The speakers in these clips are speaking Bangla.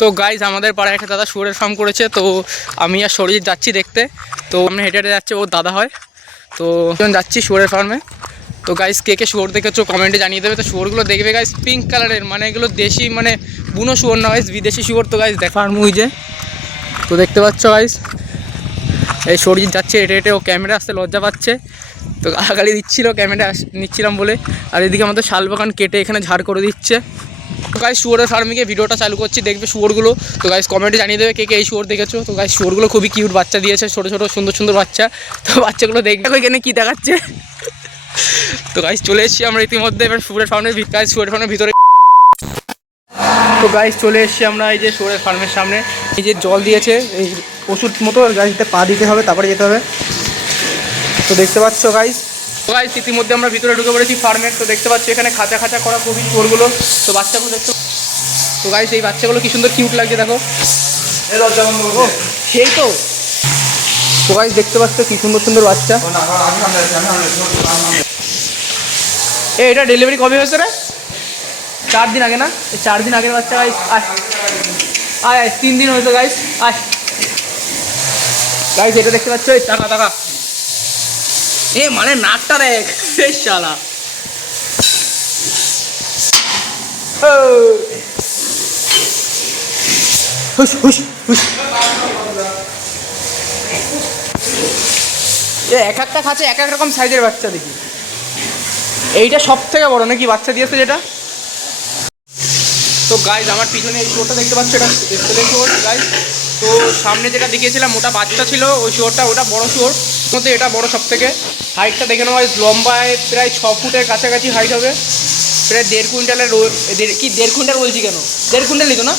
তো গাইজ আমাদের পাড়ায় একটা দাদা শুয়োরের ফার্ম করেছে, তো আমি আর সরজিৎ যাচ্ছি দেখতে। তো আমরা হেঁটে হেঁটে যাচ্ছে, ওর দাদা হয়। তো যাচ্ছি শুয়োরের ফার্মে। তো গাইজ কে কে শুয়োর দেখেছো কমেন্টে জানিয়ে দেবে। তো শুয়োরগুলো দেখবে গাইজ পিঙ্ক কালারের, মানে এগুলো দেশি মানে বুনো শুয়োর না গাইজ, বিদেশি শুয়োর। তো গাইজ দেখার মুইজে তো দেখতে পাচ্ছ গাইজ, এই সরজিৎ যাচ্ছে হেঁটে হেঁটে, ও ক্যামেরা আসতে লজ্জা পাচ্ছে, তো গালাগালি দিচ্ছিলো ক্যামেরা নিচ্ছিলাম বলে। আর এদিকে আমাদের শালবাগান কেটে এখানে ঝাড় করে দিচ্ছে। তো গাইজ শুয়োরের ফার্মিংয়ে ভিডিওটা চালু করছি, দেখবে শুয়োরগুলো। তো গাইজ কমেন্টে জানিয়ে দেবে কে কে এই শুয়োর দেখেছো। তো গাইজ শুয়োরগুলো খুবই কিউট বাচ্চা দিয়েছে, ছোটো ছোটো সুন্দর সুন্দর বাচ্চা। তো বাচ্চাগুলো দেখবে এখানে কী দেখাচ্ছে। তো গাইজ চলে এসেছি আমরা ইতিমধ্যে এবার শুয়োরের ফার্মের গাইজ শুয়োরের ফার্মের ভিতরে। তো গাইজ চলে এসেছি আমরা এই যে শুয়োরের ফার্মের সামনে। এই যে জল দিয়েছে এই ওষুধ মতো, গাইজতে পা দিতে হবে তারপরে যেতে হবে। তো দেখতে পাচ্ছ গাইজ, তো গাইজ ইতিমধ্যে আমরা ভিতরে ঢুকে পড়েছি ফার্মের। তো দেখতে পাচ্ছ এখানে খাঁচা খাঁচা করা খুবই শুয়োরগুলো। তো বাচ্চাগুলো দেখতে, তো গাইজ এই বাচ্চাগুলো কি সুন্দর কিউট লাগছে দেখো, সেই তো। তো গাইজ দেখতে পাচ্ছ কি সুন্দর সুন্দর বাচ্চা। এটা ডেলিভারি কবে হয়েছে রে? 4 দিন আগে না? 4 দিন আগের বাচ্চা গাইজ। আয় 3 দিন হয়েছে গাইজ। গাইজ এটা দেখতে পাচ্ছ, এই টাকা টাকা এ মানে নাকটা দেখ, এই শালা। হুস হুস হুস। এক একটা খাচ্ছে এক এক রকম সাইজের বাচ্চা দেখি। এইটা সব থেকে বড় নাকি বাচ্চা দিয়েছে যেটা। তো গাইজ আমার পিছনে এই শুয়োরটা দেখতে পাচ্ছ, এটা ছেলে শুয়োর গাইজ। তো সামনে যেটা দেখিয়েছিলাম ওটা বাচ্চা ছিল, ওই শুয়োরটা ওটা বড় শুয়োর মধ্যে এটা বড় সব থেকে। হাইটটা দেখে নেওয়া হয়, লম্বায় প্রায় 6 ফুটের কাছাকাছি হাইট হবে, প্রায় 1.5 কুইন্টালের। কি 1.5 কুইন্টাল বলছি কেন, 1.5 কুইন্টালই তো না।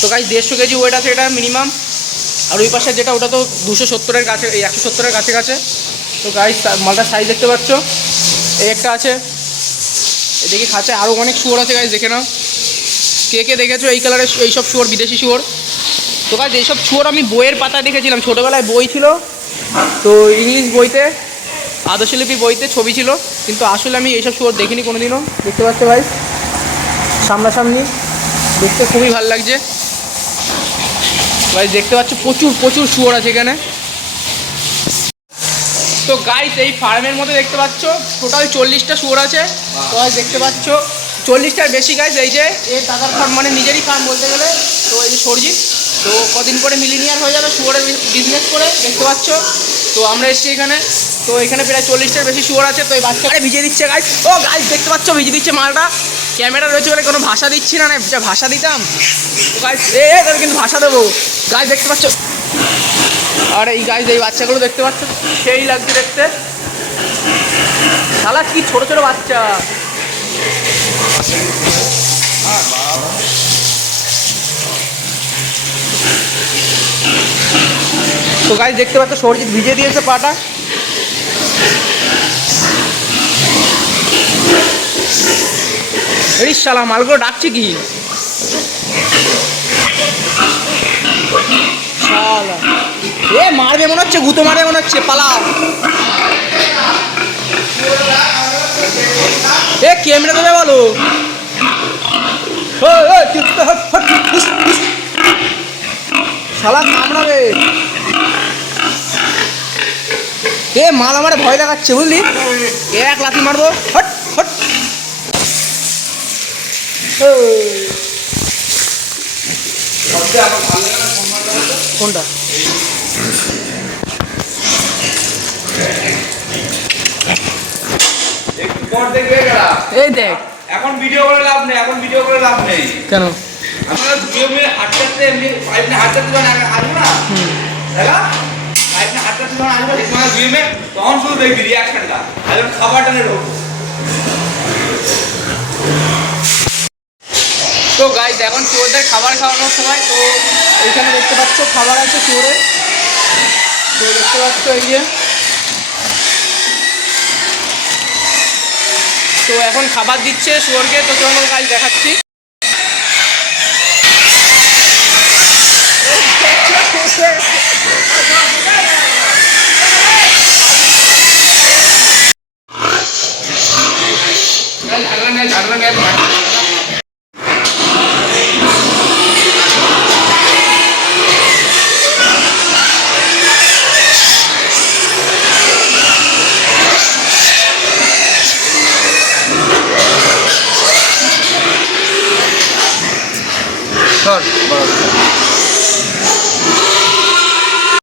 তো গাইজ 150 কেজি ওয়েট আছে এটা মিনিমাম। আর ওই পাশে যেটা ওটা তো 270-এর কাছে, এই 170-এর কাছে। তো গাইজ মালটার সাইজ দেখতে পাচ্ছ, এই একটা আছে, এদিকে খাঁচে আরও অনেক শুয়োর আছে গাইজ দেখে নাও। কে কে দেখেছো এই কালারের এইসব শুয়োর, বিদেশি শুয়োর। তো গাইজ এইসব শুয়োর আমি বইয়ের পাতায় দেখেছিলাম, ছোটোবেলায় বই ছিল, তো ইংলিশ বইতে আদর্শলিপি বইতে ছবি ছিল, কিন্তু আসলে আমি এইসব শুয়োর দেখিনি কোনোদিনও। দেখতে পাচ্ছ গাইজ সামনাসামনি, দেখতে খুবই ভালো লাগছে গাইজ। দেখতে পাচ্ছ প্রচুর প্রচুর শুয়োর আছে এখানে। তো গাইজ এই ফার্মের মধ্যে দেখতে পাচ্ছ টোটাল 40টা শুয়োর আছে। তো গাইজ দেখতে পাচ্ছ 40টার বেশি গাইজ। এই যে এর দাদার ফার্ম, মানে নিজেরই ফার্ম বলতে গেলে। তো এই যে সরজিৎ, তো কদিন পরে মিলিনিয়ার হয়ে যাবে শুয়োরের বিজনেস করে, দেখতে পাচ্ছ। তো আমরা এসেছি এখানে, তো এখানে প্রায় 40টার বেশি শুয়োর আছে। তো এই বাচ্চাটা ভিজিয়ে দিচ্ছে গাইজ। ও গাইজ দেখতে পাচ্ছ ভিজিয়ে দিচ্ছে মালটা। ক্যামেরা রয়েছে বলে কোনো ভাষা দিচ্ছি না, যা ভাষা দিতাম। তো গাইজ তবে কিন্তু ভাষা দেবো। গাইজ দেখতে পাচ্ছ, আর এই গাইজ এই বাচ্চাগুলো দেখতে পাচ্ছ, সেই লাগছে দেখতে। শালা কি ছোট ছোট বাচ্চা। তো গাইজ দেখতে পাচ্ছ সরজিৎ ভিজে দিয়েছে পাটা। এই শালা মালগুলো ডাকছে কি শালা, এ মারবে মনে হচ্ছে, গুঁতো মারবে মনে হচ্ছে, পালাও। এ ক্যামেরা দেবে বলো, শালা কামড়াবে। এ মাল আমার ভয় দেখাচ্ছে বুঝলি, এক লাথি মারবো, হট হট। কোনটা? এই দেখ, এখন ভিডিও করে লাভ নেই, এখন ভিডিও করে লাভ নেই। কেন? আমরা গেমে হাঁটতে এমনি পাইপনে হাঁটতে যখন আসবো না, দেখা পাইপনে হাঁটতে যখন আসবো তোমার গেমে, তখন শুধু দেখবি রিয়াকশনটা, আর যখন খাবারটা নিয়ে ঢোকবো। তো গাইজ এখন শুয়োরদের খাবার খাওয়ানোর সময়। তো এইখানে দেখতে পাচ্ছ খাবার আছে শুয়োরের। তো দেখতে পাচ্ছ এই যে, তো এখন খাবার দিচ্ছে শুয়োরকে। তো চলো গাইজ দেখাচ্ছি। ধর